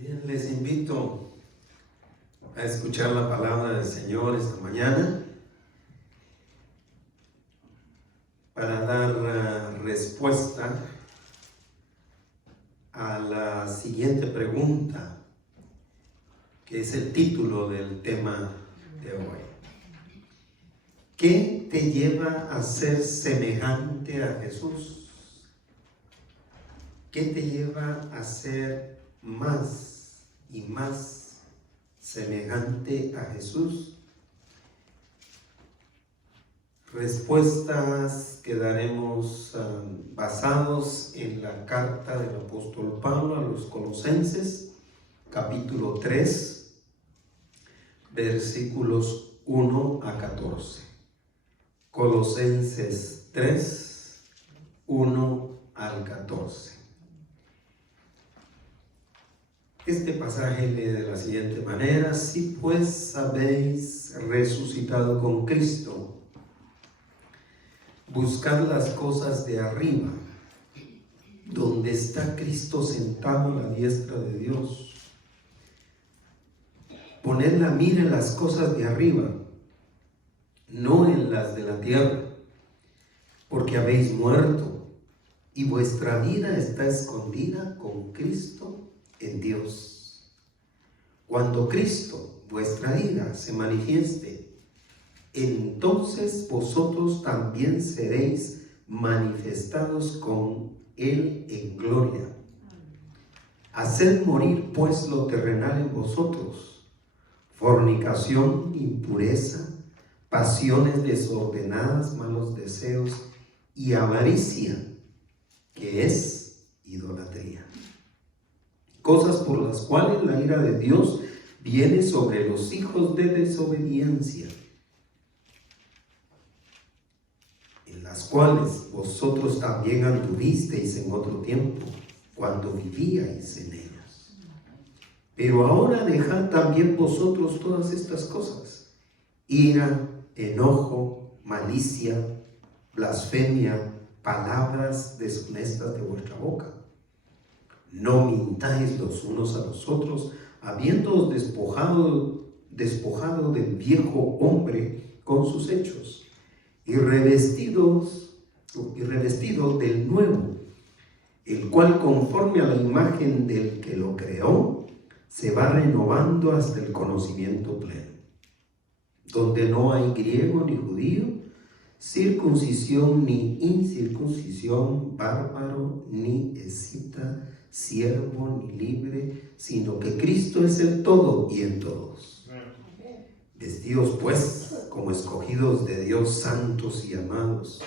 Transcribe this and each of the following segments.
Bien, les invito a escuchar la palabra del Señor esta mañana para dar respuesta a la siguiente pregunta, que es el título del tema de hoy. ¿Qué te lleva a ser semejante a Jesús? ¿Qué te lleva a ser más y más semejante a Jesús? Respuestas que daremos basados en la carta del apóstol Pablo a los Colosenses, capítulo 3, versículos 1 a 14. Colosenses 3, 1 al 14. Este pasaje lee de la siguiente manera: si pues habéis resucitado con Cristo, buscad las cosas de arriba, donde está Cristo sentado a la diestra de Dios. Poned la mira en las cosas de arriba, no en las de la tierra, porque habéis muerto, y vuestra vida está escondida con Cristo en Dios. Cuando Cristo, vuestra vida, se manifieste, entonces vosotros también seréis manifestados con Él en gloria. Haced morir pues lo terrenal en vosotros: fornicación, impureza, pasiones desordenadas, malos deseos y avaricia, que es idolatría. Cosas por las cuales la ira de Dios viene sobre los hijos de desobediencia, en las cuales vosotros también anduvisteis en otro tiempo, cuando vivíais en ellas. Pero ahora dejad también vosotros todas estas cosas: ira, enojo, malicia, blasfemia, palabras deshonestas de vuestra boca. No mintáis los unos a los otros, habiéndoos despojado del viejo hombre con sus hechos, y revestido del nuevo, el cual, conforme a la imagen del que lo creó, se va renovando hasta el conocimiento pleno, donde no hay griego ni judío, circuncisión ni incircuncisión, bárbaro ni escita, siervo ni libre, sino que Cristo es el todo y en todos. Vestidos pues como escogidos de Dios, santos y amados,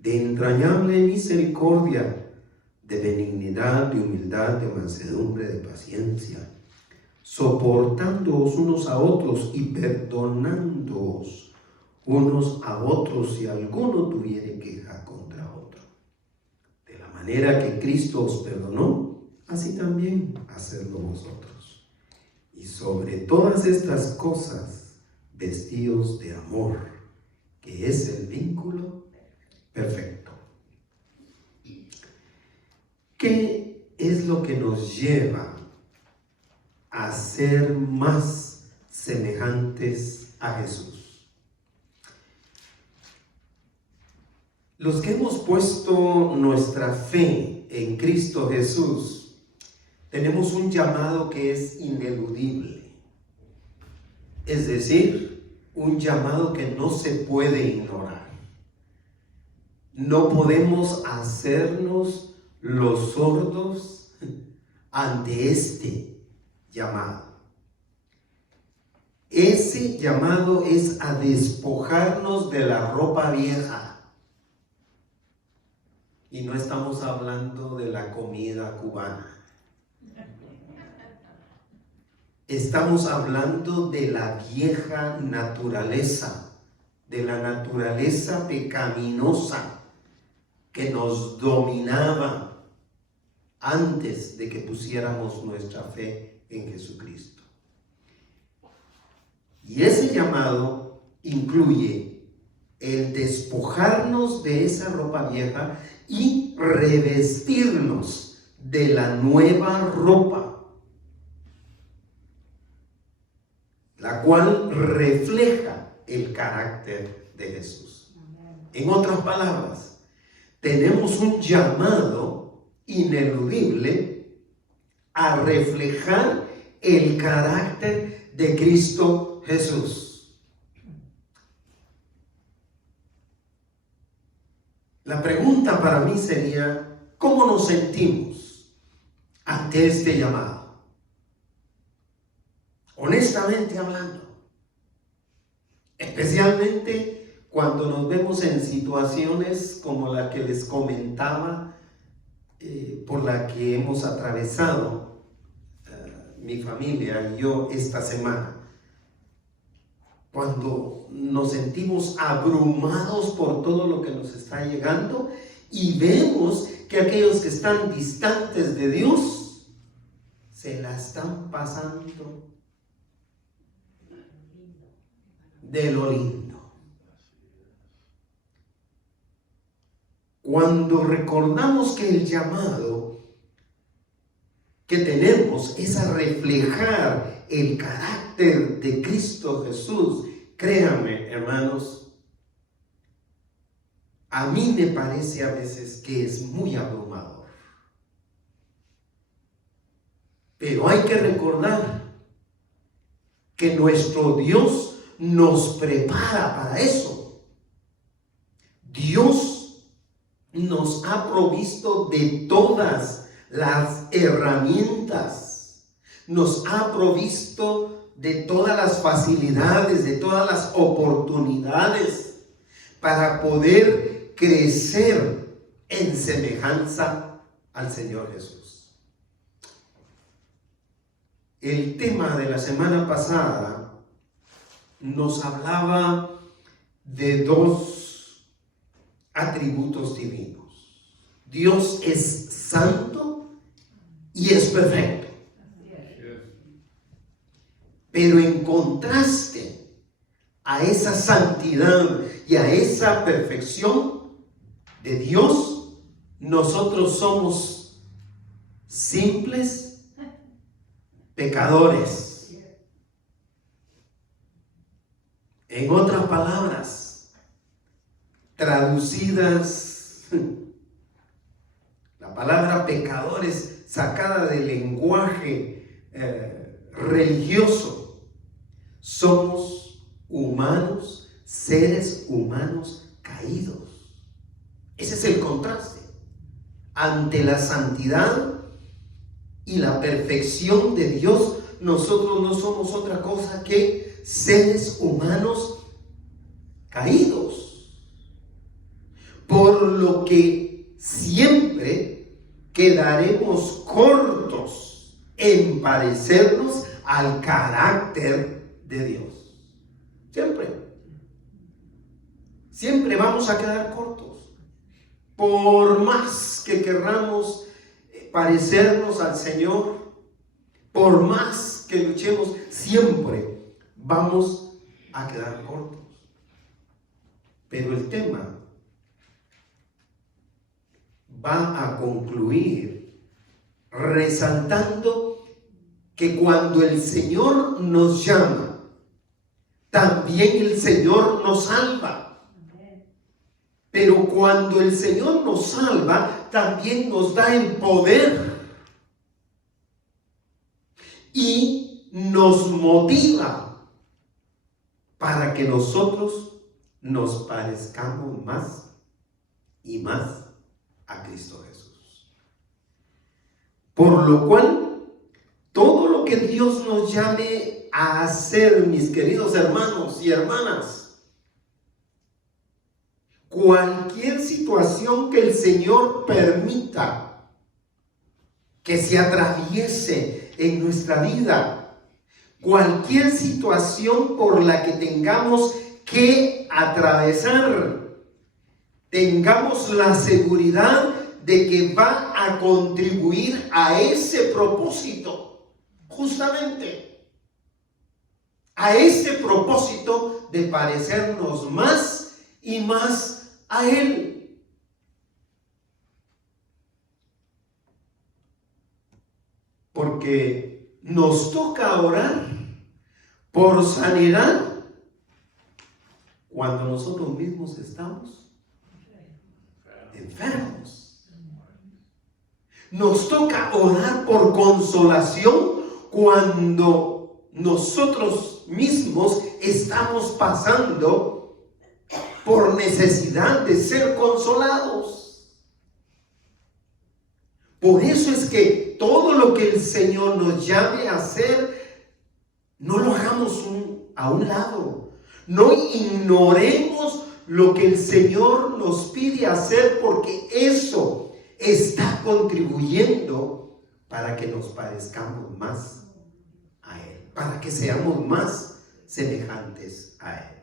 de entrañable misericordia, de benignidad, de humildad, de mansedumbre, de paciencia, soportándoos unos a otros y perdonándoos unos a otros si alguno tuviere queja contra otro. De la manera que Cristo os perdonó, así también hacedlo vosotros. Y sobre todas estas cosas, vestíos de amor, que es el vínculo perfecto. ¿Qué es lo que nos lleva a ser más semejantes a Jesús? Los que hemos puesto nuestra fe en Cristo Jesús, tenemos un llamado que es ineludible. Es decir, un llamado que no se puede ignorar. No podemos hacernos los sordos ante este llamado. Ese llamado es a despojarnos de la ropa vieja. Y no estamos hablando de la comida cubana. Estamos hablando de la vieja naturaleza, de la naturaleza pecaminosa que nos dominaba antes de que pusiéramos nuestra fe en Jesucristo. Y ese llamado incluye el despojarnos de esa ropa vieja y revestirnos de la nueva ropa la cual refleja el carácter de Jesús. En otras palabras, tenemos un llamado ineludible a reflejar el carácter de Cristo Jesús. La pregunta para mí sería, ¿cómo nos sentimos ante este llamado? Honestamente hablando, especialmente cuando nos vemos en situaciones como la que les comentaba, por la que hemos atravesado mi familia y yo esta semana, cuando nos sentimos abrumados por todo lo que nos está llegando y vemos que aquellos que están distantes de Dios se la están pasando de lo lindo. Cuando recordamos que el llamado que tenemos es a reflejar el carácter de Cristo Jesús, créanme, hermanos, a mí me parece a veces que es muy abrumador. Pero hay que recordar que nuestro Dios nos prepara para eso. Dios nos ha provisto de todas las herramientas, nos ha provisto de todas las facilidades, de todas las oportunidades para poder crecer en semejanza al Señor Jesús. El tema de la semana pasada nos hablaba de dos atributos divinos. Dios es santo y es perfecto. Pero en contraste a esa santidad y a esa perfección de Dios, nosotros somos simples pecadores. En otras palabras, traducidas, la palabra pecadores sacada del lenguaje religioso, somos humanos, seres humanos caídos. Ese es el contraste. Ante la santidad y la perfección de Dios, nosotros no somos otra cosa que seres humanos caídos, por lo que siempre quedaremos cortos en parecernos al carácter de Dios. Siempre vamos a quedar cortos, por más que querramos parecernos al Señor, por más que luchemos, siempre vamos a quedar cortos. Pero el tema va a concluir resaltando que cuando el Señor nos llama, también el Señor nos salva. Pero cuando el Señor nos salva, también nos da el poder y nos motiva para que nosotros nos parezcamos más y más a Cristo Jesús. Por lo cual, todo lo que Dios nos llame a hacer, mis queridos hermanos y hermanas, cualquier situación que el Señor permita que se atraviese en nuestra vida, cualquier situación por la que tengamos que atravesar, tengamos la seguridad de que va a contribuir a ese propósito, justamente a ese propósito de parecernos más y más a Él. Porque nos toca orar por sanidad cuando nosotros mismos estamos enfermos. Nos toca orar por consolación cuando nosotros mismos estamos pasando por necesidad de ser consolados. Por eso es que todo lo que el Señor nos llame a hacer, no lo hagamos a un lado. No ignoremos lo que el Señor nos pide hacer, porque eso está contribuyendo para que nos parezcamos más a Él, para que seamos más semejantes a Él.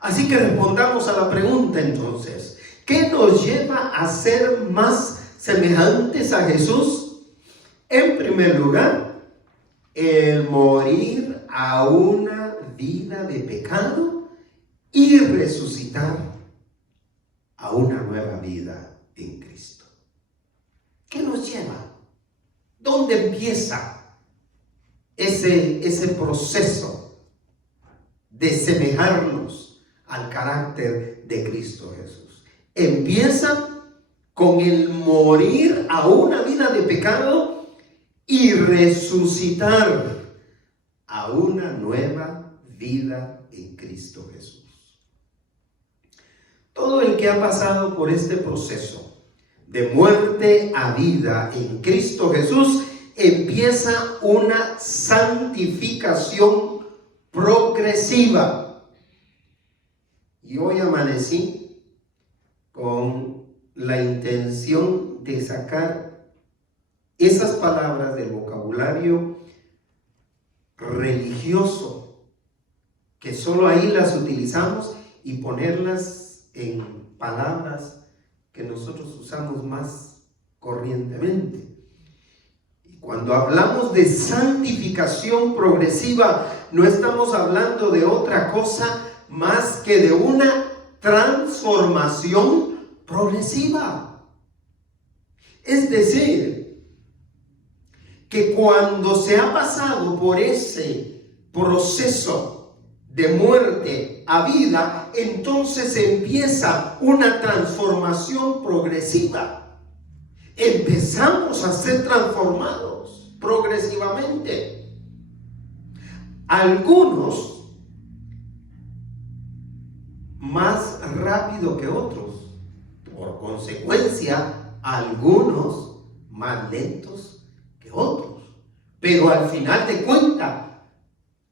Así que respondamos a la pregunta entonces: ¿qué nos lleva a ser más semejantes a Jesús? En primer lugar, el morir a una vida de pecado y resucitar a una nueva vida en Cristo. ¿Qué nos lleva? ¿Dónde empieza ese proceso de semejarnos al carácter de Cristo Jesús? Empieza con el morir a una vida de pecado y resucitar a una nueva vida en Cristo Jesús. Todo el que ha pasado por este proceso de muerte a vida en Cristo Jesús empieza una santificación progresiva. Y hoy amanecí con la intención de sacar esas palabras del vocabulario religioso, que solo ahí las utilizamos, y ponerlas en palabras que nosotros usamos más corrientemente. Y cuando hablamos de santificación progresiva, no estamos hablando de otra cosa más que de una transformación progresiva. Es decir, que cuando se ha pasado por ese proceso de muerte a vida, entonces empieza una transformación progresiva. Empezamos a ser transformados progresivamente. Algunos más rápido que otros. Por consecuencia, algunos más lentos que otros. Pero al final de cuentas,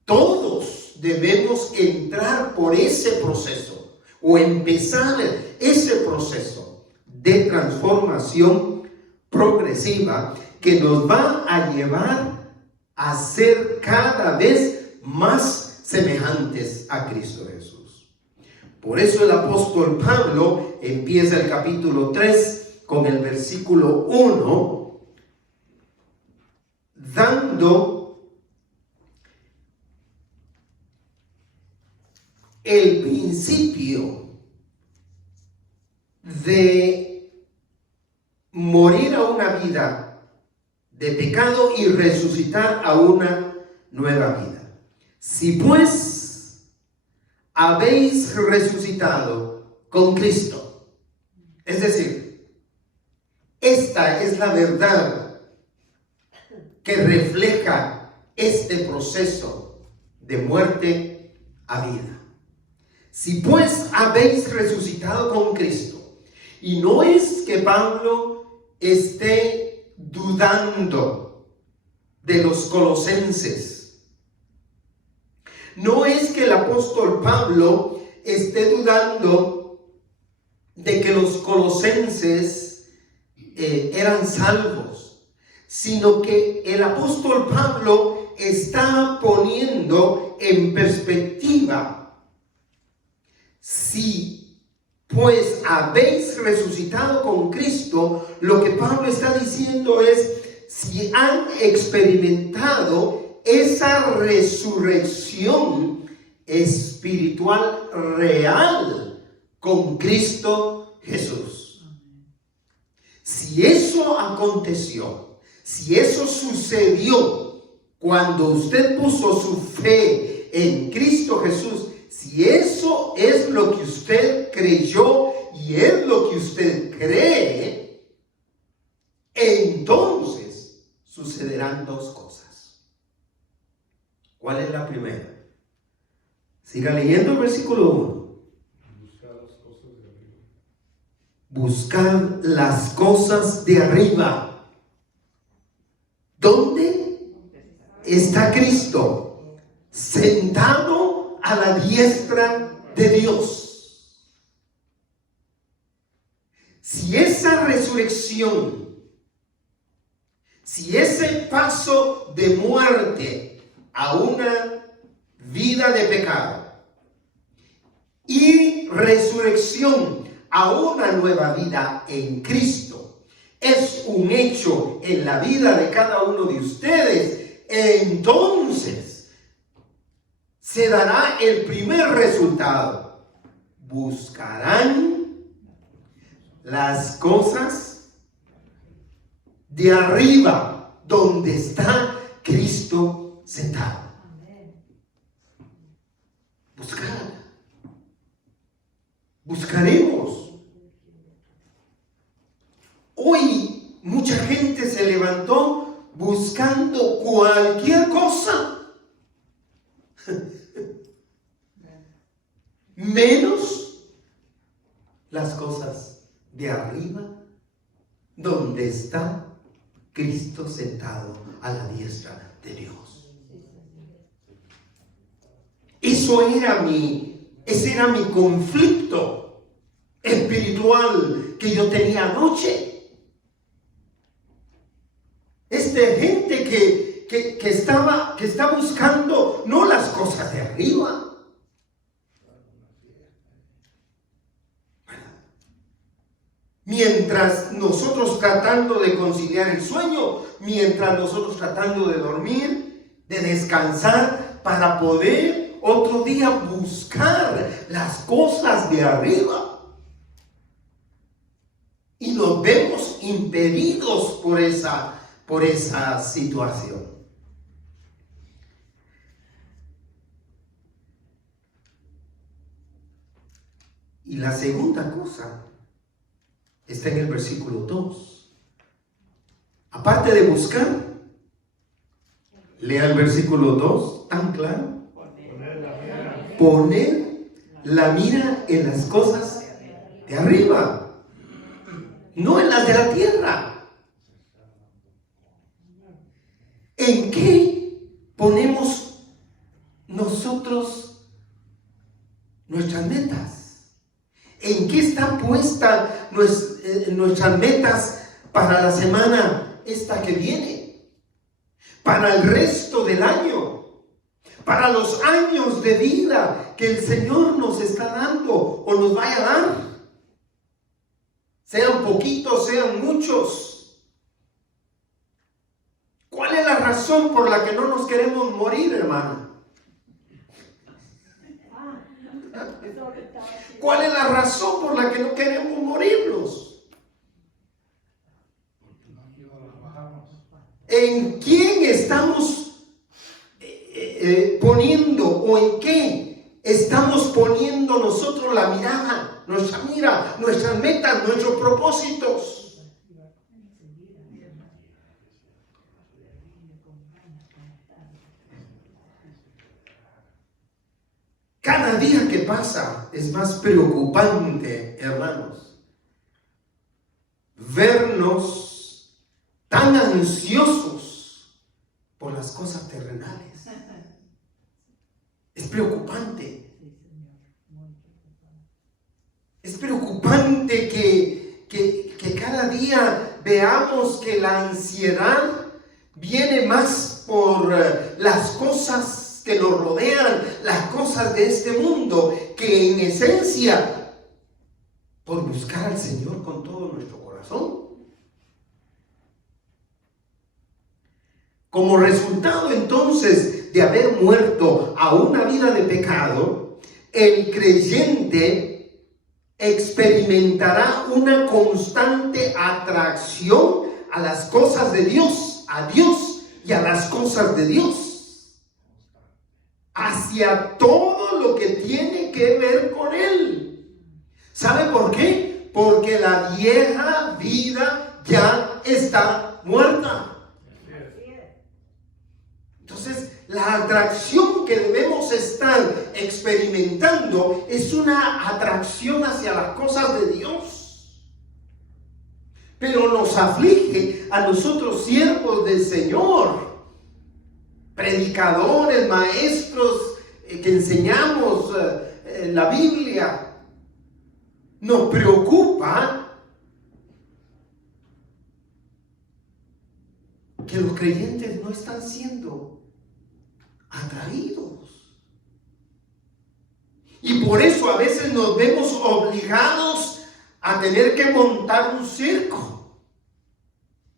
todos debemos entrar por ese proceso o empezar ese proceso de transformación progresiva que nos va a llevar a ser cada vez más semejantes a Cristo Jesús. Por eso el apóstol Pablo empieza el capítulo 3 con el versículo 1, dando el principio de morir a una vida de pecado y resucitar a una nueva vida. Si pues habéis resucitado con Cristo, es decir, esta es la verdad que refleja este proceso de muerte a vida. Si pues habéis resucitado con Cristo, y no es que Pablo esté dudando de los colosenses, no es que el apóstol Pablo esté dudando de que los colosenses eran salvos, sino que el apóstol Pablo está poniendo en perspectiva: si pues habéis resucitado con Cristo, lo que Pablo está diciendo es: si han experimentado esa resurrección espiritual real con Cristo Jesús. Si eso aconteció, si eso sucedió Cuando usted puso su fe en Cristo Jesús, si eso es lo que usted creyó y es lo que usted cree, entonces sucederán dos cosas. ¿Cuál es la primera? Siga leyendo el versículo 1. Buscar las cosas de arriba. ¿Dónde está Cristo? Sentado a la diestra de Dios. Si esa resurrección, si ese paso de muerte a una vida de pecado y resurrección a una nueva vida en Cristo es un hecho en la vida de cada uno de ustedes, entonces se dará el primer resultado. Buscarán las cosas de arriba, donde está Cristo sentado. Buscaremos. Hoy mucha gente se levantó buscando cualquier cosa, menos las cosas de arriba, donde está Cristo sentado a la diestra de Dios. Ese era mi conflicto espiritual que yo tenía anoche. Gente que está buscando no las cosas de arriba. Mientras nosotros tratando de conciliar el sueño, mientras nosotros tratando de dormir, de descansar, para poder otro día buscar las cosas de arriba. Y nos vemos impedidos por esa situación. Y la segunda cosa está en el versículo 2. Aparte de buscar, lea el versículo 2, tan claro. Poner la mira en las cosas de arriba, no en las de la tierra. ¿En qué ponemos nosotros nuestras metas? ¿En qué están puestas nuestras metas para la semana esta que viene? Para el resto del año, para los años de vida que el Señor nos está dando o nos vaya a dar. Sean poquitos, sean muchos. ¿Cuál es la razón por la que no nos queremos morir, hermano? ¿Cuál es la razón por la que no queremos morirnos? ¿En quién estamos poniendo o en qué estamos poniendo nosotros la mirada, nuestra mira, nuestras metas, nuestros propósitos? Cada día que pasa es más preocupante, hermanos, vernos tan ansiosos por las cosas terrenales. Es preocupante. Es preocupante que cada día veamos que la ansiedad viene más por las cosas que nos rodean, las cosas de este mundo, que en esencia por buscar al Señor con todo nuestro corazón. Como resultado entonces de haber muerto a una vida de pecado, el creyente experimentará una constante atracción a las cosas de Dios, a Dios, y a las cosas de Dios, hacia todo lo que tiene que ver con Él. ¿Sabe por qué? Porque la vieja vida ya está muerta. Entonces, la atracción que debemos estar experimentando es una atracción hacia las cosas de Dios. Pero nos aflige a nosotros, siervos del Señor, predicadores, maestros que enseñamos la Biblia. Nos preocupa que los creyentes no están siendo atraídos. Y por eso a veces nos vemos obligados a tener que montar un circo.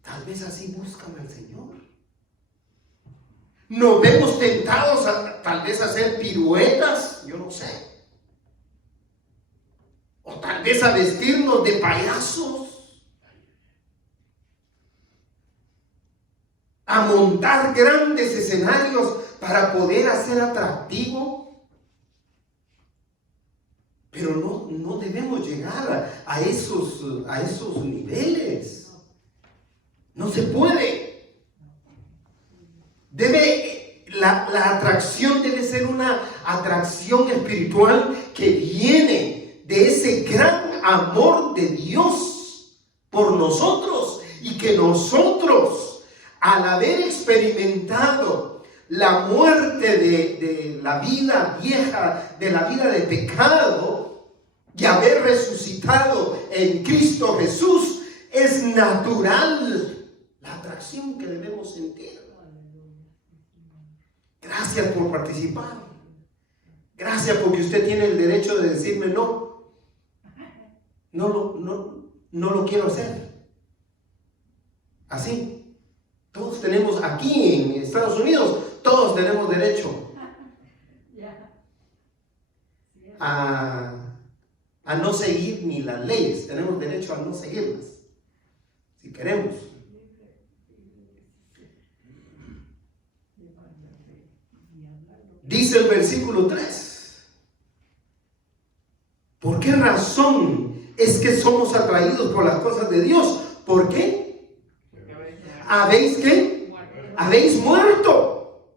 Tal vez así buscan al Señor. Nos vemos tentados a tal vez hacer piruetas, yo no sé. O tal vez a vestirnos de payasos. A montar grandes escenarios para poder hacer atractivo. Pero no debemos llegar a esos niveles. No se puede. La atracción debe ser una atracción espiritual que viene de ese gran amor de Dios por nosotros, y que nosotros, al haber experimentado la muerte de la vida vieja, de la vida de pecado, y haber resucitado en Cristo Jesús, es natural la atracción que debemos sentir. Gracias por participar. Gracias porque usted tiene el derecho de decirme no lo quiero hacer. Así. Todos tenemos aquí en Estados Unidos, todos tenemos derecho a no seguir ni las leyes. Tenemos derecho a no seguirlas, si queremos. Dice el versículo 3. ¿Por qué razón es que somos atraídos por las cosas de Dios? ¿Por qué? ¿Habéis qué? Habéis muerto.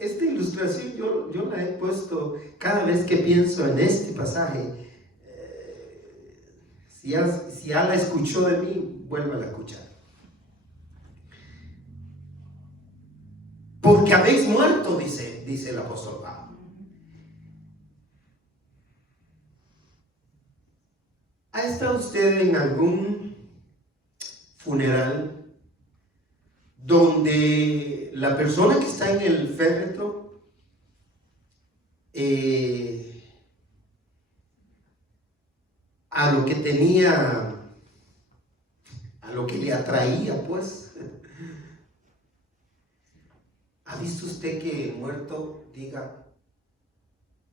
Esta ilustración yo la he puesto cada vez que pienso en este pasaje. Si ya la escuchó de mí, vuelva a escuchar. Porque habéis muerto, dice el apóstol Pablo. ¿Ha estado usted en algún funeral donde la persona que está en el féretro a lo que tenía, a lo que le atraía, pues? ¿Ha visto usted que el muerto diga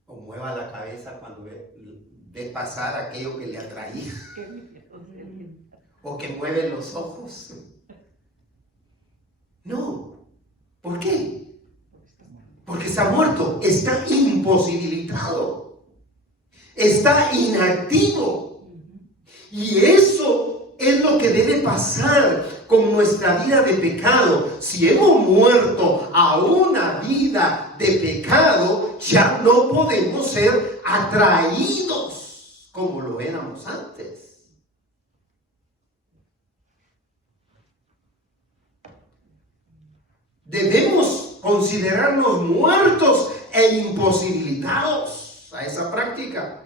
o mueva la cabeza cuando ve pasar aquello que le atraía? ¿O que mueve los ojos? No. ¿Por qué? Porque está muerto, está imposibilitado, está inactivo. Y eso es lo que debe pasar con nuestra vida de pecado. Si hemos muerto a una vida de pecado, ya no podemos ser atraídos como lo éramos antes. Debemos considerarnos muertos e imposibilitados a esa práctica.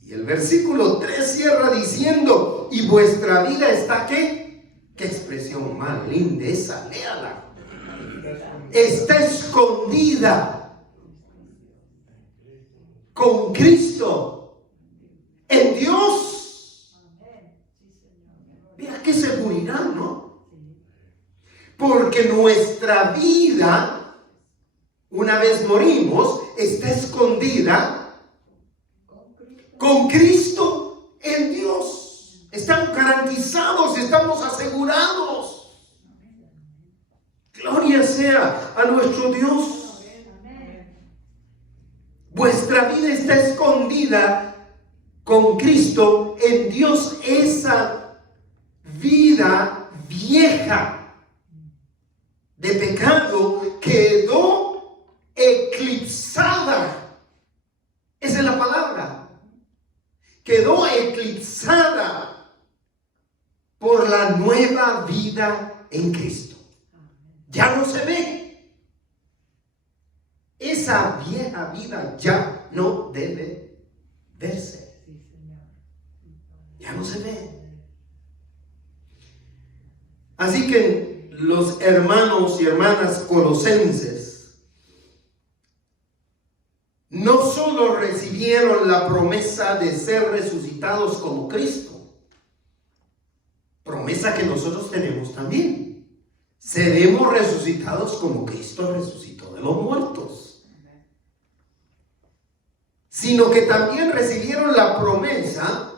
Y el versículo 3 cierra diciendo: ¿y vuestra vida está qué? Qué expresión más linda esa, léala. Está escondida con Cristo en Dios. Mira qué seguridad, ¿no? Porque nuestra vida, una vez morimos, está escondida con Cristo en Dios. Estamos garantizados garantizados, estamos asegurados. Gloria sea a nuestro Dios. Vuestra vida está escondida con Cristo en Dios. Esa vida vieja de pecado quedó eclipsada. Esa es la palabra. Quedó eclipsada por la nueva vida en Cristo. Ya no se ve. Esa vieja vida ya no debe verse. Ya no se ve. Así que los hermanos y hermanas colosenses no solo recibieron la promesa de ser resucitados como Cristo, promesa que nosotros tenemos también. Seremos resucitados como Cristo resucitó de los muertos. Sino que también recibieron la promesa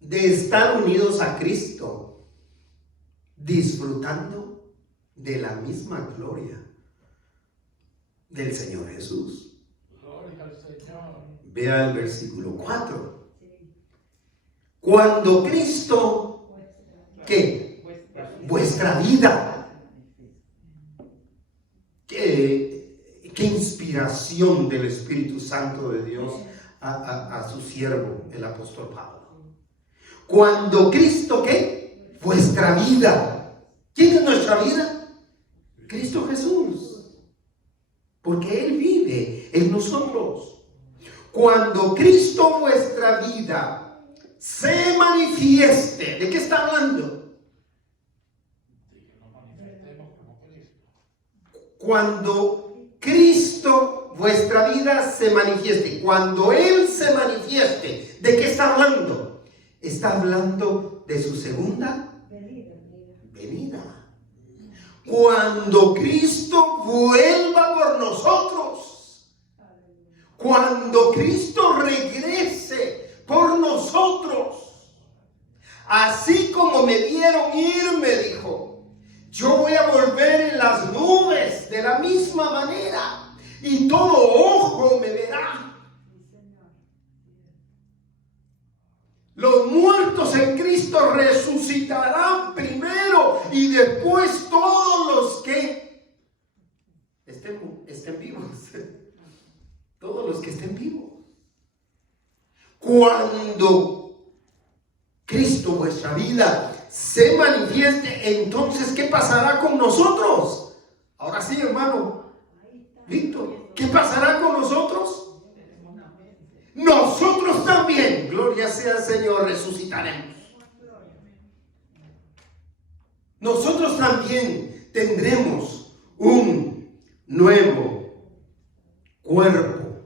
de estar unidos a Cristo, disfrutando de la misma gloria del Señor Jesús. Gloria al Señor. Vea el versículo 4. Cuando Cristo, ¿qué? Vuestra vida. Qué inspiración del Espíritu Santo de Dios a su siervo, el apóstol Pablo. Cuando Cristo, ¿qué? Vuestra vida. ¿Quién es nuestra vida? Cristo Jesús. Porque Él vive en nosotros. Cuando Cristo, vuestra vida, se manifieste. ¿De qué está hablando? Cuando Cristo, vuestra vida, se manifieste. Cuando Él se manifieste. ¿De qué está hablando? Está hablando de su segunda venida. Cuando Cristo vuelva por nosotros. Cuando Cristo regrese por nosotros. Así como me vieron ir, me dijo, yo voy a volver en las nubes de la misma manera. Y todo ojo me verá. Los muertos en Cristo resucitarán primero y después todos los que estén vivos. Todos los que estén vivos. Cuando Cristo, vuestra vida, se manifieste, entonces ¿qué pasará con nosotros? Ahora sí, hermano Víctor, ¿qué pasará con nosotros? Nosotros también, gloria sea al Señor, resucitaremos. Nosotros también tendremos un nuevo cuerpo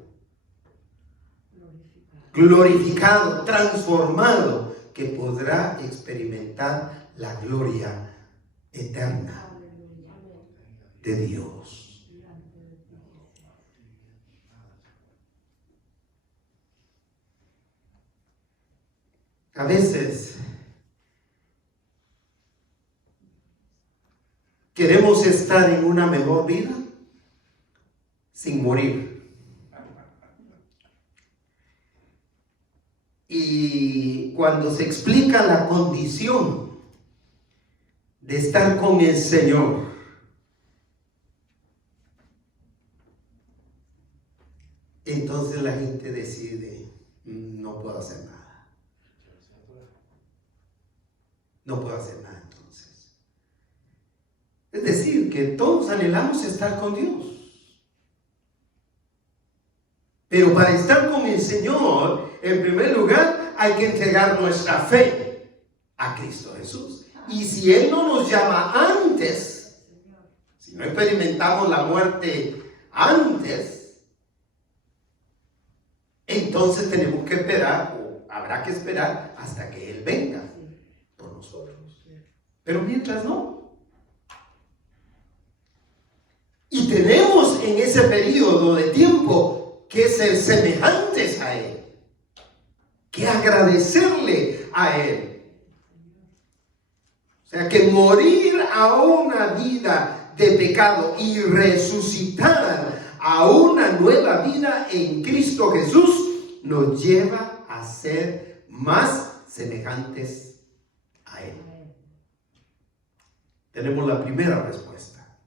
glorificado, transformado, que podrá experimentar la gloria eterna de Dios. A veces queremos estar en una mejor vida sin morir. Y cuando se explica la condición de estar con el Señor, entonces la gente decide, no puedo hacer nada. No puedo hacer nada entonces. Es decir, que todos anhelamos estar con Dios. Pero para estar con el Señor, en primer lugar, hay que entregar nuestra fe a Cristo Jesús. Y si Él no nos llama antes, si no experimentamos la muerte antes, entonces tenemos que esperar, o habrá que esperar hasta que Él venga por nosotros. Pero mientras no. Y tenemos en ese periodo de tiempo que ser semejantes a Él, que agradecerle a Él. O sea que morir a una vida de pecado y resucitar a una nueva vida en Cristo Jesús nos lleva a ser más semejantes a Él. Tenemos la primera respuesta.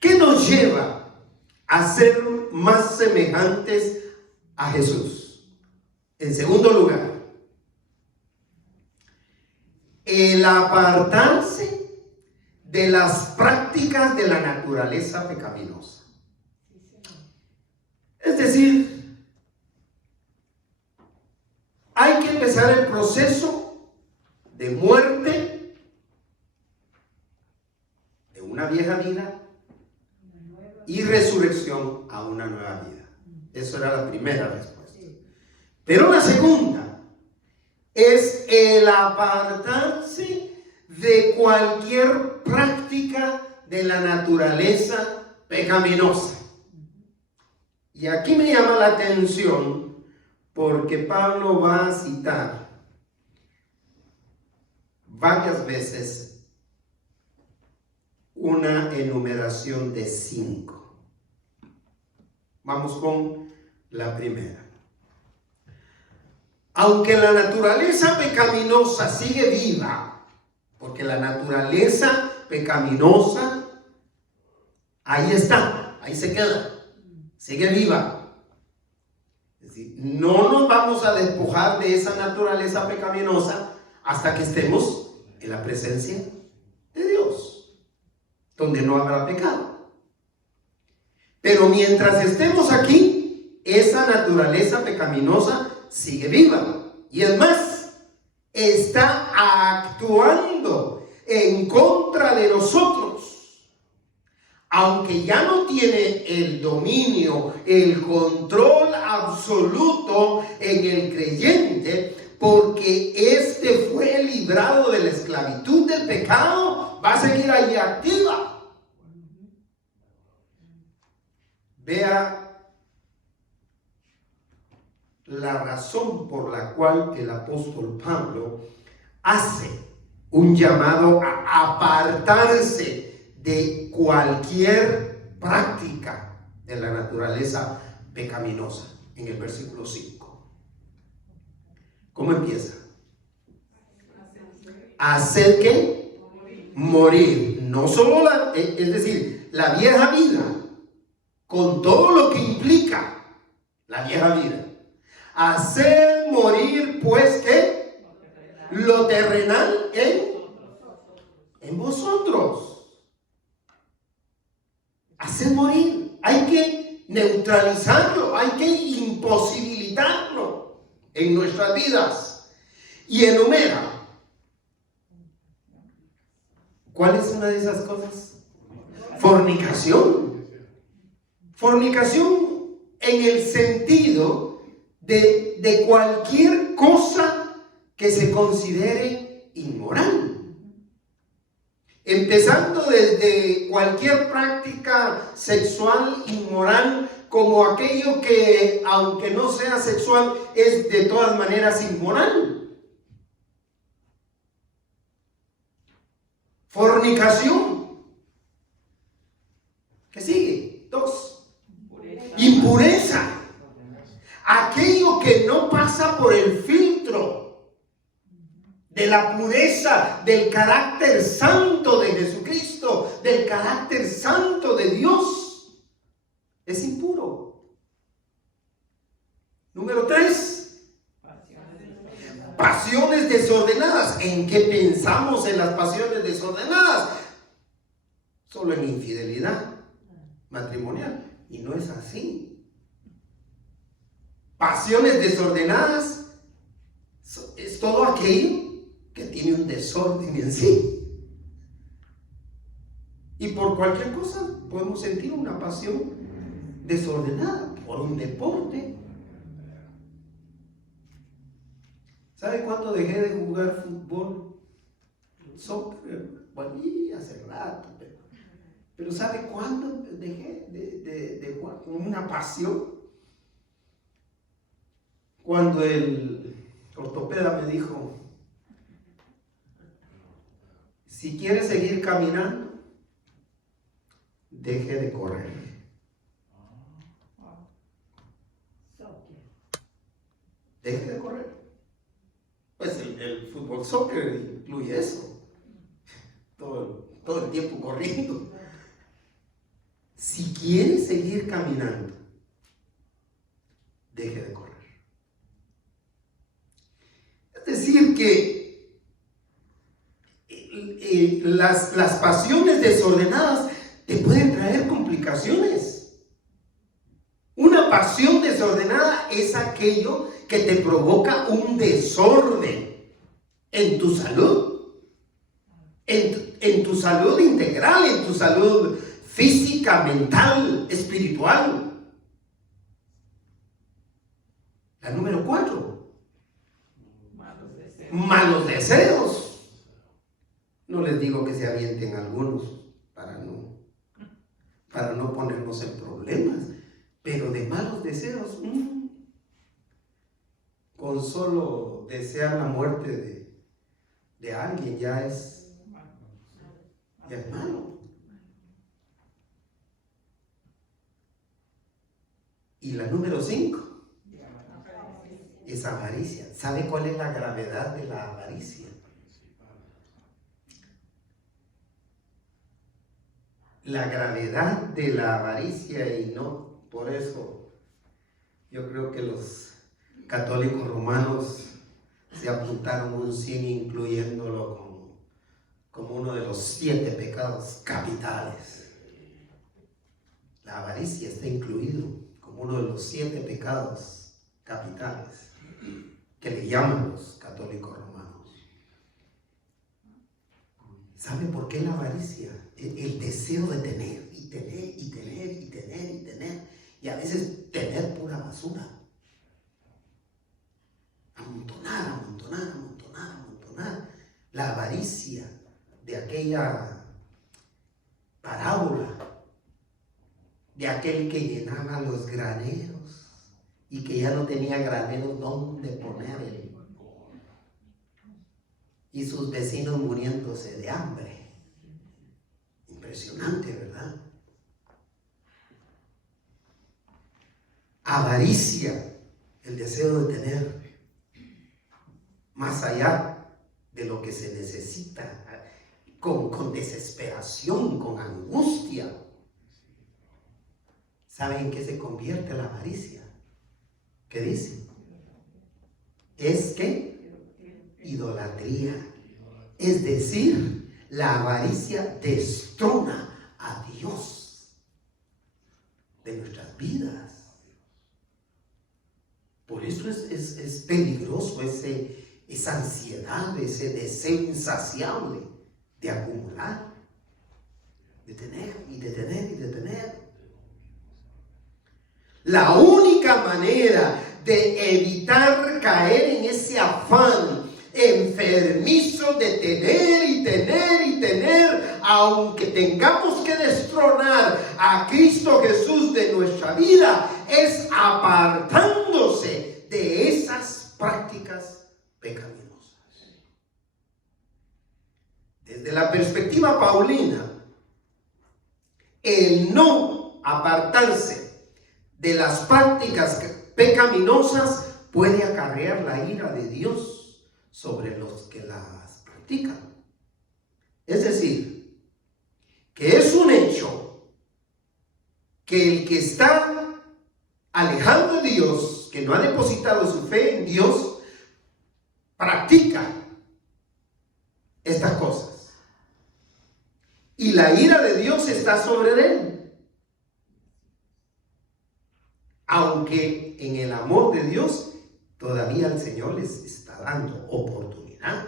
¿Qué nos lleva a ser más semejantes a Jesús? En segundo lugar, el apartarse de las prácticas de la naturaleza pecaminosa. Es decir, hay que empezar el proceso de muerte de una vieja vida y resurrección a una nueva vida. Eso era la primera respuesta. Pero la segunda es el apartarse de cualquier práctica de la naturaleza pecaminosa. Y aquí me llama la atención porque Pablo va a citar varias veces una enumeración de 5. Vamos con la primera. Aunque la naturaleza pecaminosa sigue viva, porque la naturaleza pecaminosa ahí está, ahí se queda, sigue viva. Es decir, no nos vamos a despojar de esa naturaleza pecaminosa hasta que estemos en la presencia de Dios, donde no habrá pecado. Pero mientras estemos aquí, esa naturaleza pecaminosa sigue viva. Y es más, está actuando en contra de nosotros. Aunque ya no tiene el dominio, el control absoluto en el creyente, porque éste fue librado de la esclavitud del pecado, va a seguir ahí activa. Vea la razón por la cual el apóstol Pablo hace un llamado a apartarse de cualquier práctica de la naturaleza pecaminosa en el versículo 5. ¿Cómo empieza? ¿Hacer qué? Morir. No solo es decir, la vieja vida, con todo lo que implica la vieja vida. Hacer morir, pues, ¿qué? Lo terrenal en vosotros. Hacer morir. Hay que neutralizarlo, hay que imposibilitarlo en nuestras vidas. Y enumera. ¿Cuál es una de esas cosas? Fornicación. Fornicación en el sentido de cualquier cosa que se considere inmoral. Empezando desde cualquier práctica sexual inmoral, como aquello que, aunque no sea sexual, es de todas maneras inmoral. Fornicación. ¿Qué sigue? 2. Impureza. Aquello que no pasa por el filtro de la pureza del carácter santo de Jesucristo, del carácter santo de Dios, es impuro. Número 3. Pasiones desordenadas. ¿En qué pensamos en las pasiones desordenadas? Solo en infidelidad matrimonial. Y no es así. Pasiones desordenadas es todo aquello que tiene un desorden en sí. Y por cualquier cosa podemos sentir una pasión desordenada, por un deporte. ¿Sabe cuándo dejé de jugar fútbol? Soccer, bueno, hace rato, pero ¿sabe cuándo dejé de jugar con una pasión? Cuando el ortopeda me dijo, Si quiere seguir caminando, deje de correr. Deje de correr. Pues el fútbol soccer incluye eso. Todo el tiempo corriendo. Si quiere seguir caminando, deje de correr. Es decir, que las pasiones desordenadas te pueden traer complicaciones. Una pasión desordenada es aquello que te provoca un desorden en tu salud, en tu salud integral, en tu salud física, mental, espiritual. La número 4. Malos deseos. No les digo que se avienten algunos para no ponernos en problemas, pero de malos deseos, con solo desear la muerte de alguien ya es malo. Y la número 5 es avaricia. ¿Sabe cuál es la gravedad de la avaricia? La gravedad de la avaricia, y no por eso yo creo que los católicos romanos se apuntaron un 100 incluyéndolo como uno de los 7 pecados capitales. La avaricia está incluido como uno de los 7 pecados capitales que le llaman los católicos romanos. ¿Sabe por qué la avaricia? El deseo de tener y tener y tener y tener y tener, y a veces tener pura basura. Amontonar, amontonar, amontonar, amontonar. La avaricia de aquella parábola de aquel que llenaba los graneros y que ya no tenía graneros donde poner y sus vecinos muriéndose de hambre. Impresionante, ¿verdad? Avaricia, el deseo de tener más allá de lo que se necesita, con desesperación, con angustia. ¿Saben en qué se convierte la avaricia? ¿Qué dice? Es que idolatría. Es decir, la avaricia destrona a Dios de nuestras vidas. Por eso es peligroso esa ansiedad, ese deseo insaciable de acumular, de tener y de tener y de tener. La única manera de evitar caer en ese afán enfermizo de tener y tener y tener, aunque tengamos que destronar a Cristo Jesús de nuestra vida, es apartándose de esas prácticas pecaminosas. Desde la perspectiva paulina, el no apartarse de las prácticas pecaminosas puede acarrear la ira de Dios sobre los que las practican. Es decir, que es un hecho que el que está alejado de Dios, que no ha depositado su fe en Dios, practica estas cosas. Y la ira de Dios está sobre él. Aunque en el amor de Dios todavía el Señor les está dando oportunidad.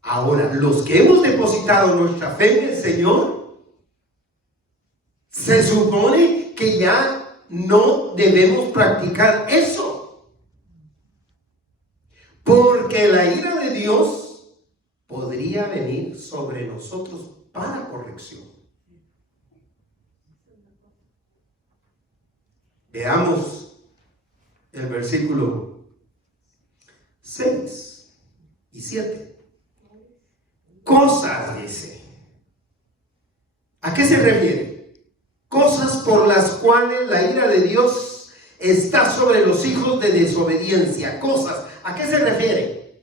Ahora, los que hemos depositado nuestra fe en el Señor, se supone que ya no debemos practicar eso. Porque la ira de Dios podría venir sobre nosotros para corrección. Veamos el versículo 6 y 7. cosas, dice. ¿A qué se refiere? Cosas por las cuales la ira de Dios está sobre los hijos de desobediencia. Cosas. ¿A qué se refiere?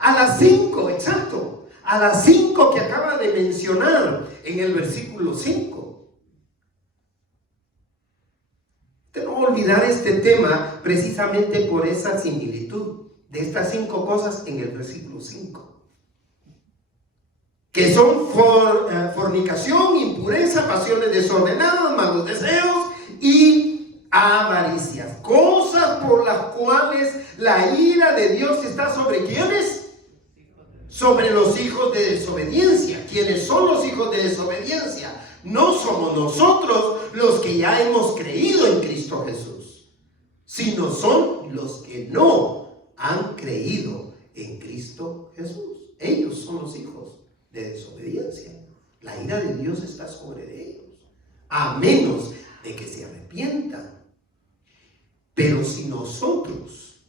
A las 5, exacto. A las 5 que acaba de mencionar en el versículo 5. Usted no va a olvidar este tema precisamente por esa similitud de estas 5 cosas en el versículo 5. Que son fornicación, impureza, pasiones desordenadas, malos deseos y avaricias. Cosas por las cuales la ira de Dios está sobre ¿quiénes? Sobre los hijos de desobediencia. ¿Quiénes son los hijos de desobediencia? No somos nosotros los que ya hemos creído en Cristo Jesús, sino son los que no han creído en Cristo Jesús. Ellos son los hijos de desobediencia. La ira de Dios está sobre ellos, a menos de que se arrepientan. Pero si nosotros,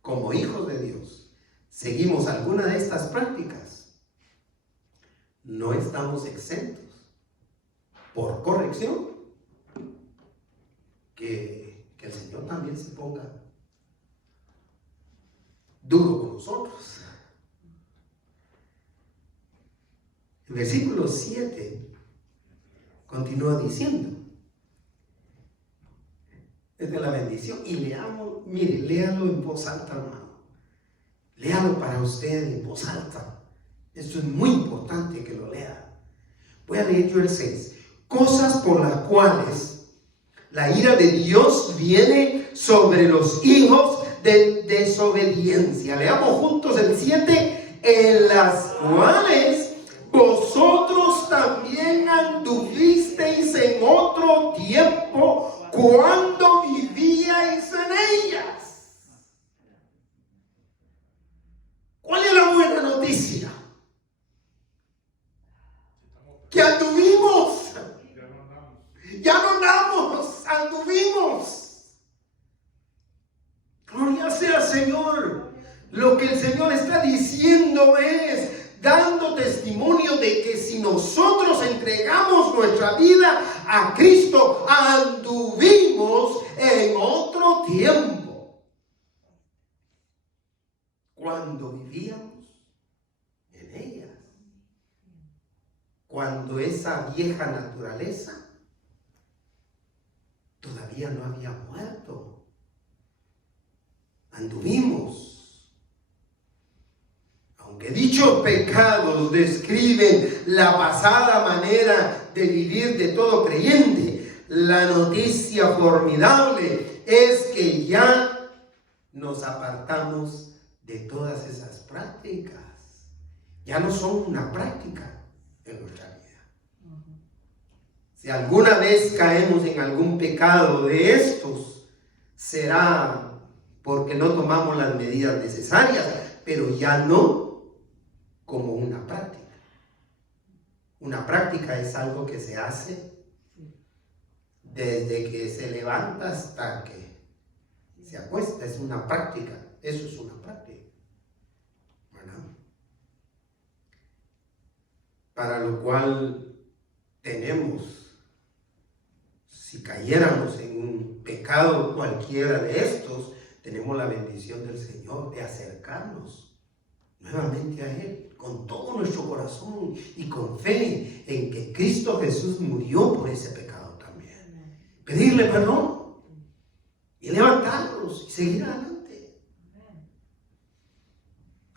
como hijos de Dios, seguimos alguna de estas prácticas, no estamos exentos por corrección que el Señor también se ponga duro con nosotros. El versículo 7 continúa diciendo, esta es la bendición, y leamos, mire, léalo en voz alta, hermano. Léalo para usted en voz alta. Esto es muy importante que lo lea. Voy a leer yo el 6. Cosas por las cuales la ira de Dios viene sobre los hijos de desobediencia. Leamos juntos el 7. En las cuales vosotros también anduvisteis en otro tiempo cuando vivíais en ellas. ¿Cuál es la buena noticia? Que anduvimos. Ya no andamos, anduvimos. Gloria sea al Señor. Lo que el Señor está diciendo es, dando testimonio de que si nosotros entregamos nuestra vida a Cristo, anduvimos en otro tiempo, cuando vivíamos en ellas, cuando esa vieja naturaleza todavía no había muerto. Anduvimos. Aunque dichos pecados describen la pasada manera de vivir de todo creyente, la noticia formidable es que ya nos apartamos de todas esas prácticas. Ya no son una práctica en nuestra vida. Si alguna vez caemos en algún pecado de estos, será porque no tomamos las medidas necesarias, pero ya no como una práctica. Una práctica es algo que se hace desde que se levanta hasta que se acuesta. Es una práctica. Eso es una práctica. ¿Verdad? Para lo cual tenemos, si cayéramos en un pecado cualquiera de estos, tenemos la bendición del Señor de acercarnos nuevamente a Él con todo nuestro corazón y con fe en que Cristo Jesús murió por ese pecado también. Pedirle perdón y levantarnos y seguir adelante.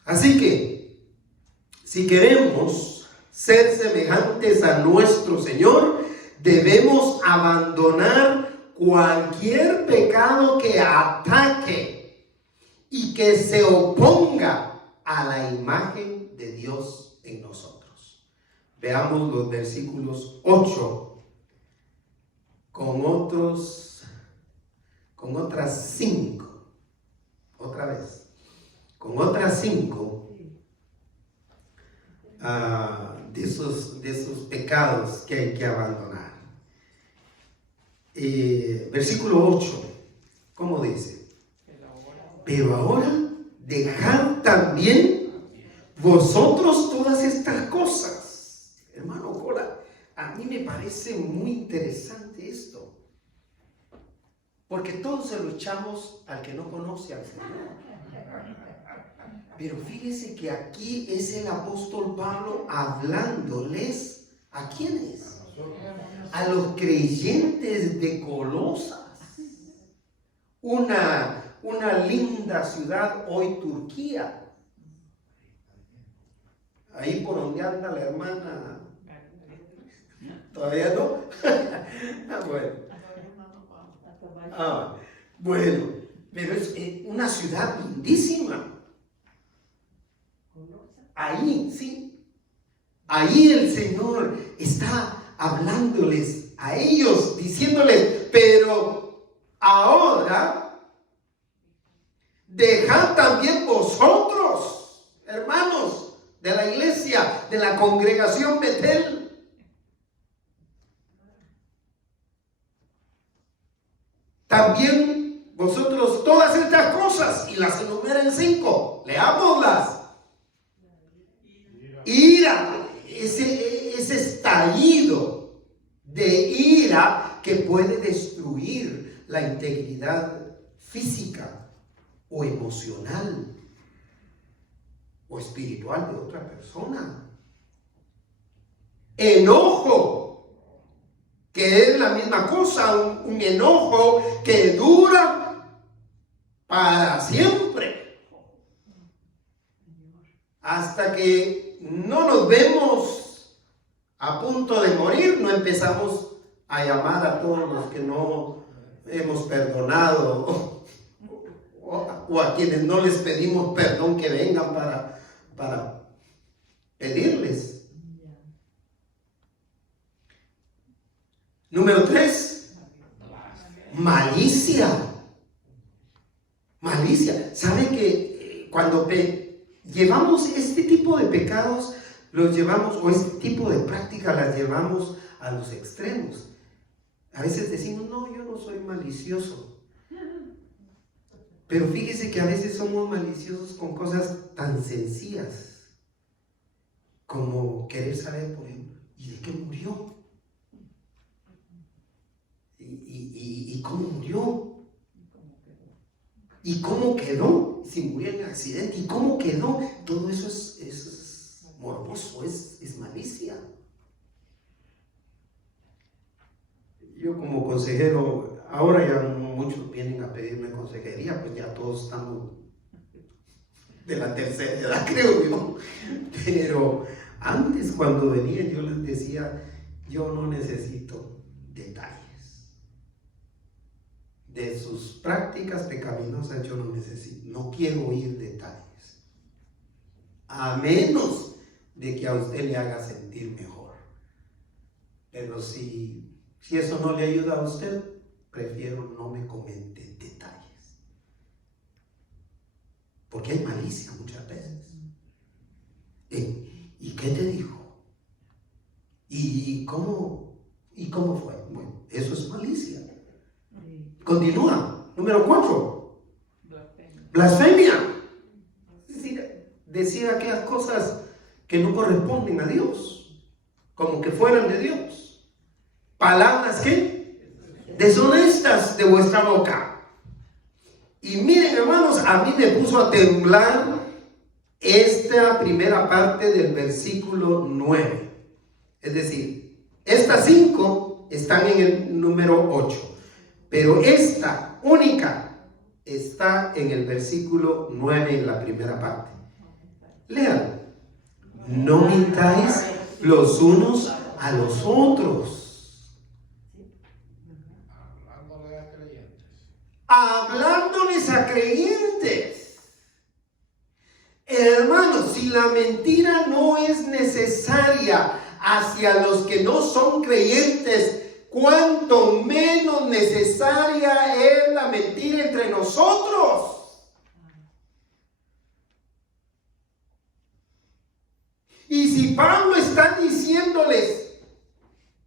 Así que, si queremos ser semejantes a nuestro Señor, debemos abandonar cualquier pecado que ataque y que se oponga a la imagen de Dios en nosotros. Veamos los versículos 8 con otras 5. Otra vez. Con otras 5 de esos pecados que hay que abandonar. Versículo 8. ¿Cómo dice? Pero ahora dejad también vosotros todas estas cosas. Hermano Cora, a mí me parece muy interesante esto. Porque todos se lo echamos al que no conoce al Señor. Pero fíjese que aquí es el apóstol Pablo hablándoles, ¿a quiénes? A los creyentes de Colosas. Una linda ciudad, hoy Turquía. Ahí por donde anda la hermana. ¿Todavía no? Bueno, pero es una ciudad lindísima. Ahí, sí. Ahí el Señor está hablándoles a ellos, diciéndoles, pero ahora dejad también vosotros, hermanos de la iglesia, de la congregación Betel, también vosotros todas estas cosas, y las enumera en 5, leámoslas. Ira, ese estallido de ira que puede destruir la integridad física o emocional o espiritual de otra persona. Enojo, que es la misma cosa, un enojo que dura para siempre, hasta que no nos vemos a punto de morir, no empezamos a llamar a todos los que no hemos perdonado o a quienes no les pedimos perdón que vengan para pedirles. Número 3, malicia. Malicia. ¿Sabe que cuando llevamos este tipo de pecados, los llevamos, o este tipo de prácticas las llevamos a los extremos? A veces decimos, no, yo no soy malicioso. Pero fíjese que a veces somos maliciosos con cosas tan sencillas como querer saber, por ejemplo, ¿y de qué murió? ¿Y cómo murió? ¿Y cómo quedó? Si murió en accidente, ¿y cómo quedó? Todo eso es morboso, es malicia. Yo como consejero, ahora ya muchos vienen a pedirme consejería, pues ya todos estamos de la tercera edad, creo yo. Pero antes, cuando venían, yo les decía, yo no necesito detalles. De sus prácticas pecaminosas yo no necesito, no quiero oír detalles. A menos de que a usted le haga sentir mejor. Pero si eso no le ayuda a usted, prefiero no me comente detalles. Porque hay malicia muchas veces. ¿Y qué te dijo? ¿Y cómo fue? Bueno, eso es malicia. Continúa. Número 4. Blasfemia. Es decir, decir aquellas cosas que no corresponden a Dios, como que fueran de Dios. Palabras que deshonestas de vuestra boca. Y miren, hermanos, a mí me puso a temblar esta primera parte del versículo 9. Es decir, estas 5 están en el número 8. Pero esta única está en el versículo 9, en la primera parte. Lean. No mintáis los unos a los otros. Hablándoles a creyentes. Hermanos, si la mentira no es necesaria hacia los que no son creyentes, cuánto menos necesaria es la mentira entre nosotros. Y si Pablo está diciéndoles,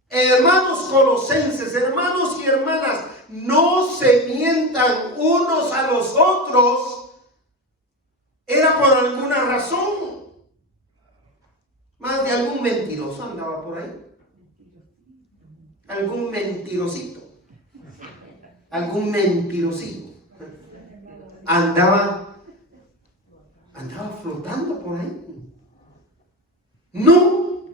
hermanos colosenses, hermanos y hermanas, no se mientan unos a los otros, era por alguna razón. algún mentiroso andaba por ahí? ¿Algún mentirosito? ¿Algún mentirosito? Andaba flotando por ahí. No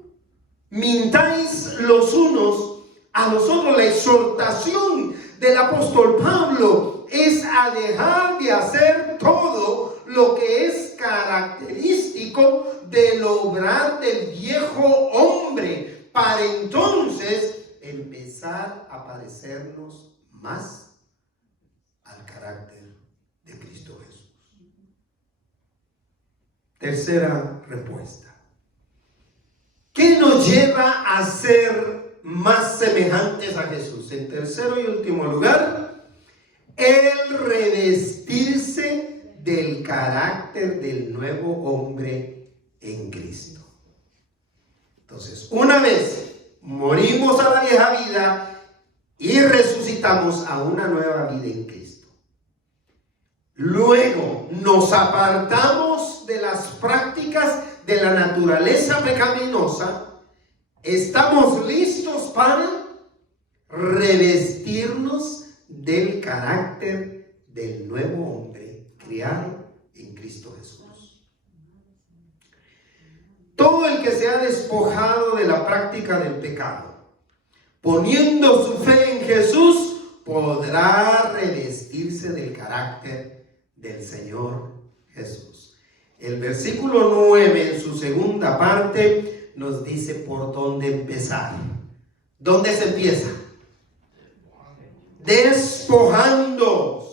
mintáis los unos a los otros. La exhortación del apóstol Pablo es a dejar de hacer todo lo que es característico del obrar del viejo hombre, para entonces empezar a parecernos más al carácter de Cristo Jesús. Tercera respuesta. ¿Qué nos lleva a ser más semejantes a Jesús? En tercero y último lugar, el revestirse del carácter del nuevo hombre en Cristo. Entonces, una vez morimos a la vieja vida y resucitamos a una nueva vida en Cristo, luego nos apartamos de las prácticas de la naturaleza pecaminosa, estamos listos para revestirnos del carácter del nuevo hombre creado en Cristo Jesús. Todo el que se ha despojado de la práctica del pecado, poniendo su fe en Jesús, podrá revestirse del carácter del Señor Jesús. El versículo 9, en su segunda parte, nos dice por dónde empezar. ¿Dónde se empieza? Despojándoos.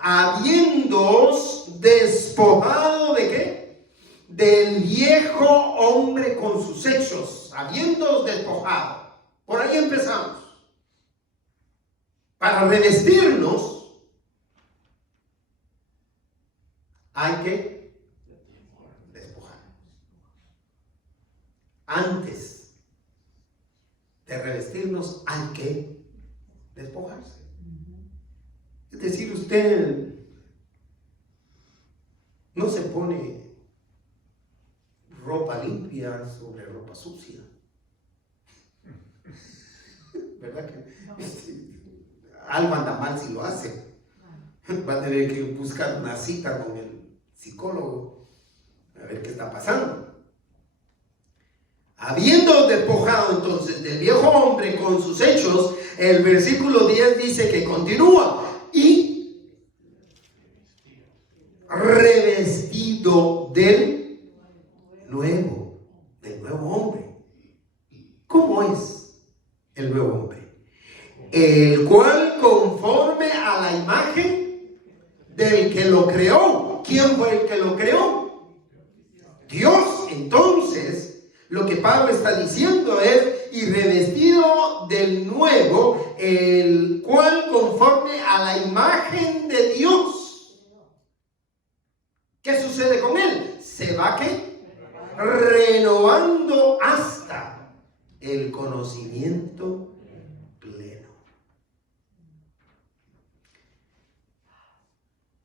Habiéndoos despojado ¿de qué? Del viejo hombre con sus hechos. Habiéndoos despojado. Por ahí empezamos. Para revestirnos hay que antes de revestirnos hay que despojarse. Es decir, usted no se pone ropa limpia sobre ropa sucia. ¿Verdad que algo anda mal si lo hace? Va a tener que buscar una cita con el psicólogo a ver qué está pasando. Habiendo despojado entonces del viejo hombre con sus hechos, el versículo 10 dice que continúa y revestido del nuevo hombre. ¿Cómo es el nuevo hombre? El cual conforme a la imagen del que lo creó. ¿Quién fue el que lo creó? Dios. Entonces, lo que Pablo está diciendo es, y revestido del nuevo, el cual conforme a la imagen de Dios. ¿Qué sucede con él? Se va ¿qué? Renovando hasta el conocimiento pleno.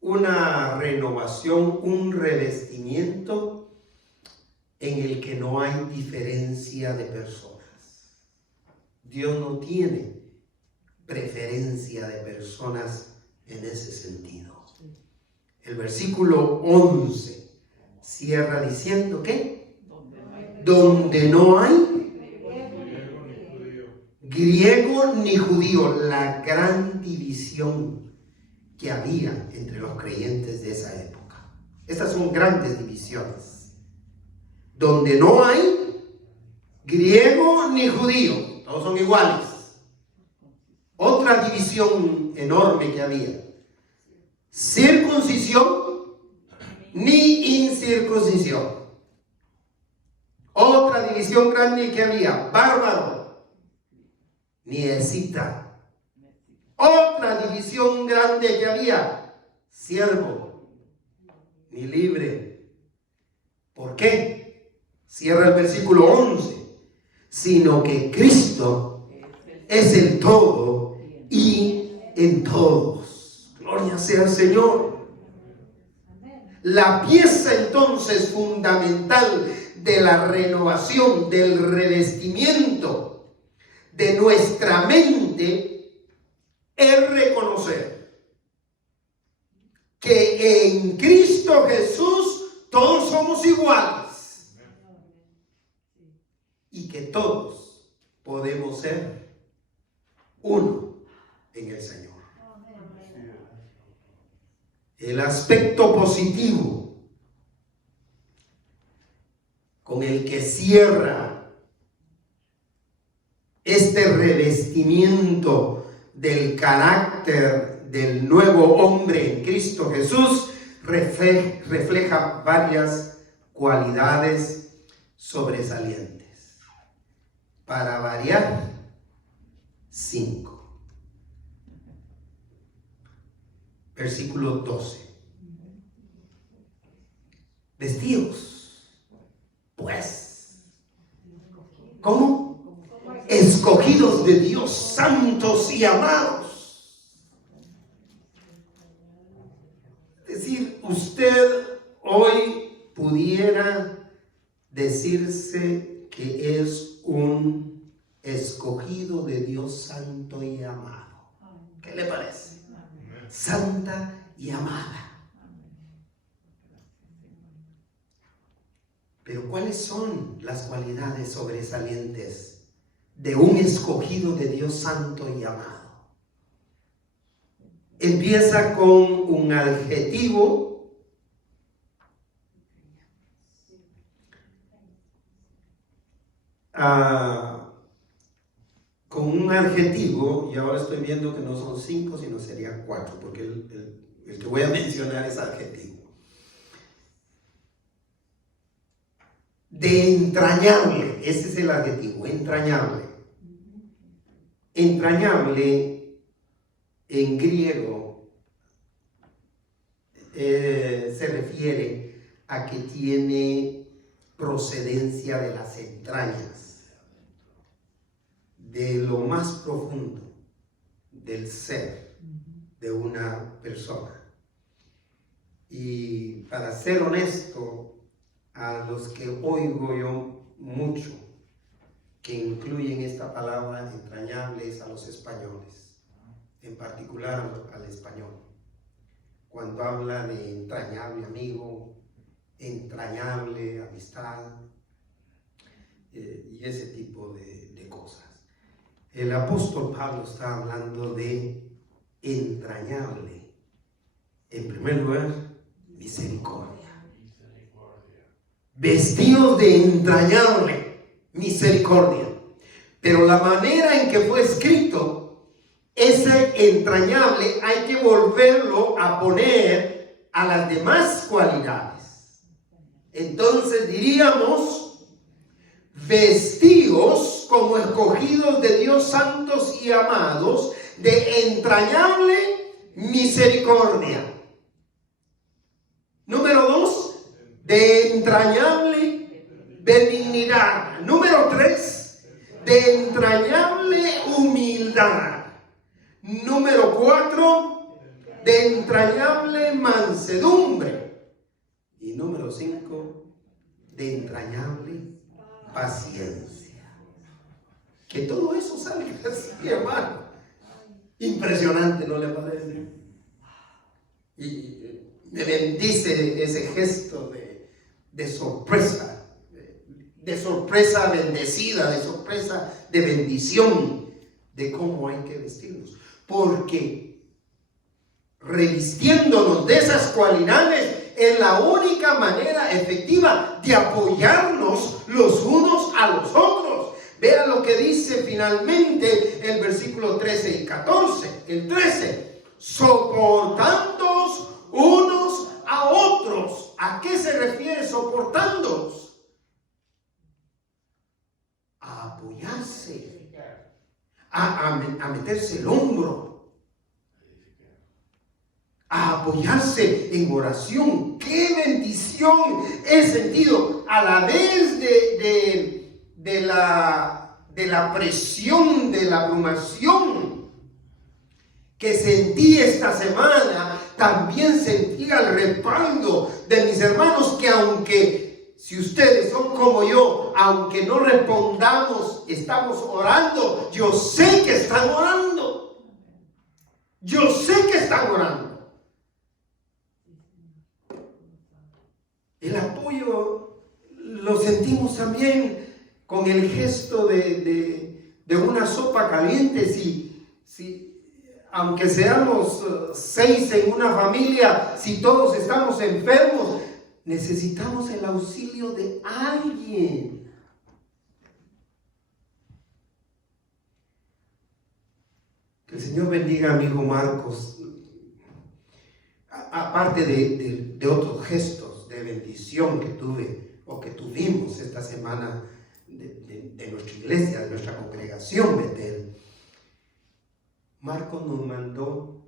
Una renovación, un revestimiento en el que no hay diferencia de personas. Dios no tiene preferencia de personas en ese sentido. El versículo 11 cierra diciendo que donde no hay griego ni judío, la gran división que había entre los creyentes de esa época. Estas son grandes divisiones. Donde no hay griego ni judío, todos son iguales. Otra división enorme que había: circuncisión ni incircuncisión. Otra división grande que había: bárbaro ni escita. Otra división grande que había: siervo ni libre. ¿Por qué? Cierra el versículo 11. Sino que Cristo es el todo y en todos. Gloria sea al Señor. La pieza entonces fundamental de la renovación, del revestimiento de nuestra mente es reconocer que en Cristo Jesús todos somos iguales y que todos podemos ser uno en el Señor. El aspecto positivo con el que cierra este revestimiento del carácter del nuevo hombre en Cristo Jesús refleja varias cualidades sobresalientes. Para variar, 5. Versículo 12. Vestíos, pues, ¿cómo? Escogidos de Dios, santos y amados. Es decir, usted hoy pudiera decirse que es un escogido de Dios santo y amado. ¿Qué le parece? Santa y amada. Pero ¿cuáles son las cualidades sobresalientes de un escogido de Dios santo y amado? Empieza con un adjetivo y ahora estoy viendo que no son 5 sino serían 4, porque el que voy a mencionar es adjetivo. De entrañable, ese es el adjetivo, entrañable. Entrañable en griego se refiere a que tiene procedencia de las entrañas, de lo más profundo del ser de una persona. Y para ser honesto, a los que oigo yo mucho que incluyen esta palabra entrañable es a los españoles, en particular al español. Cuando habla de entrañable amigo, entrañable amistad y ese tipo de cosas. El apóstol Pablo está hablando de entrañable. En primer lugar, misericordia. Vestidos de entrañable misericordia. Pero la manera en que fue escrito, ese entrañable hay que volverlo a poner a las demás cualidades. Entonces diríamos, vestidos como escogidos de Dios santos y amados, de entrañable misericordia. Número 2, de entrañable benignidad. Número 3, de entrañable humildad. Número 4, de entrañable mansedumbre. Y número 5, de entrañable paciencia. Que todo eso sale así, hermano. Impresionante, ¿no le parece? Y me bendice ese gesto de sorpresa, de sorpresa bendecida, de sorpresa de bendición, de cómo hay que vestirnos. Porque revistiéndonos de esas cualidades es la única manera efectiva de apoyarnos los unos a los otros. Vea lo que dice finalmente el versículo 13 y 14. El 13, soportándoos unos a otros. ¿A qué se refiere soportándoos? A apoyarse, a meterse el hombro, a apoyarse en oración. ¡Qué bendición he sentido! A la vez de la presión, de la abrumación que sentí esta semana, también sentí el respaldo de mis hermanos que aunque, si ustedes son como yo, aunque no respondamos, estamos orando, yo sé que están orando. Yo sé que están orando. El apoyo lo sentimos también con el gesto de una sopa caliente. Si aunque seamos 6 en una familia, si todos estamos enfermos, necesitamos el auxilio de alguien. Que el Señor bendiga a mi hijo Marcos. Aparte de otros gestos de bendición que tuve o que tuvimos esta semana de nuestra iglesia, de nuestra congregación Betel, Marcos nos mandó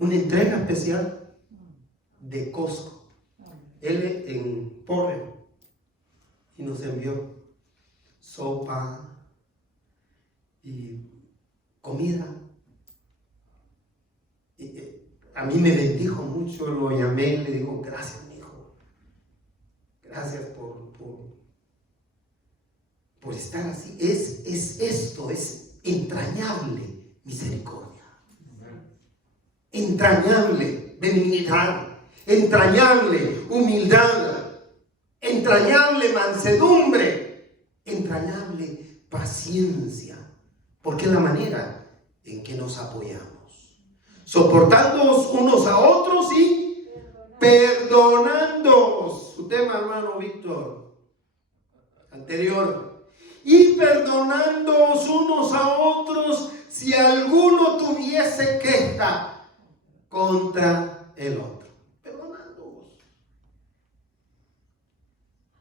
una entrega especial de Costco. Él en Portland, y nos envió sopa y comida. A mí me bendijo mucho, lo llamé y le digo, gracias, mi hijo. Gracias por estar así. Esto es entrañable misericordia. Entrañable benignidad. Entrañable humildad. Entrañable mansedumbre. Entrañable paciencia. Porque es la manera en que nos apoyamos. Soportándonos unos a otros y perdonándonos. Su tema, hermano Víctor, anterior. Y perdonándonos unos a otros si alguno tuviese queja contra el otro. Perdonándonos.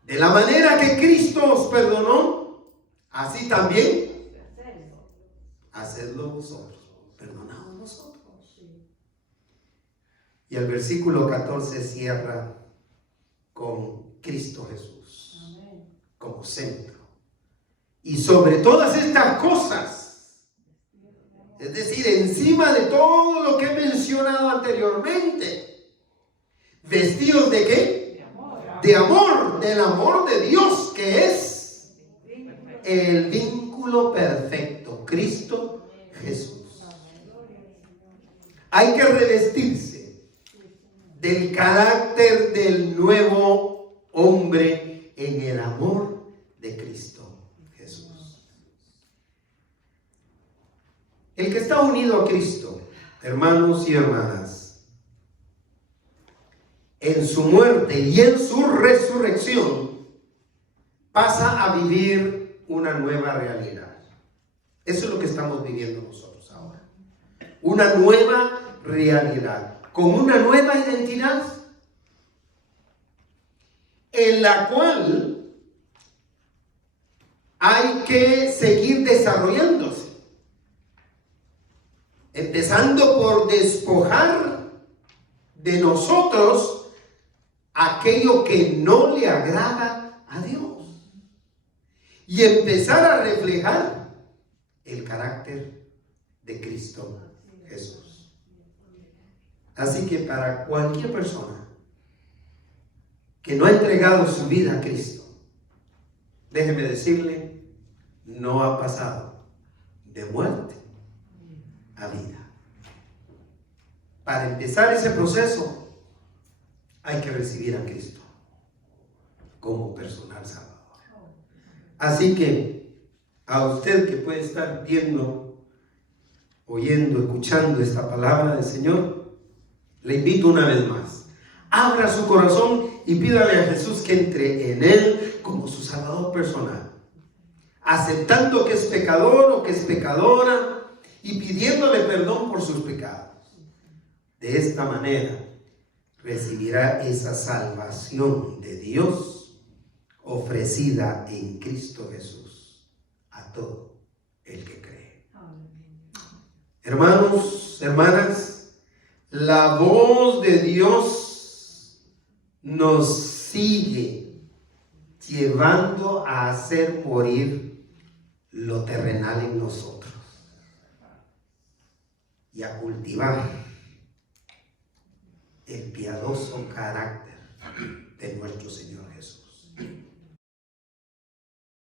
De la manera que Cristo os perdonó, así también hacedlo vosotros. Perdonaos nosotros. Y el versículo 14 cierra con Cristo Jesús. Amén. Como centro. Y sobre todas estas cosas, es decir, encima de todo lo que he mencionado anteriormente, vestidos ¿de qué? De amor, del amor de Dios, que es el vínculo perfecto, Cristo Jesús. Hay que revestirse del carácter del nuevo hombre en el amor de Cristo Jesús. El que está unido a Cristo, hermanos y hermanas, en su muerte y en su resurrección, pasa a vivir una nueva realidad. Eso es lo que estamos viviendo nosotros ahora. Una nueva realidad. Con una nueva identidad en la cual hay que seguir desarrollándose, empezando por despojar de nosotros aquello que no le agrada a Dios y empezar a reflejar el carácter de Cristo Jesús. Así que para cualquier persona que no ha entregado su vida a Cristo, déjeme decirle, no ha pasado de muerte a vida. Para empezar ese proceso, hay que recibir a Cristo como personal salvador. Así que a usted que puede estar viendo, oyendo, escuchando esta palabra del Señor, le invito una vez más, abra su corazón y pídale a Jesús que entre en él como su salvador personal, aceptando que es pecador o que es pecadora y pidiéndole perdón por sus pecados. De esta manera recibirá esa salvación de Dios ofrecida en Cristo Jesús a todo el que cree. Hermanos, hermanas, la voz de Dios nos sigue llevando a hacer morir lo terrenal en nosotros y a cultivar el piadoso carácter de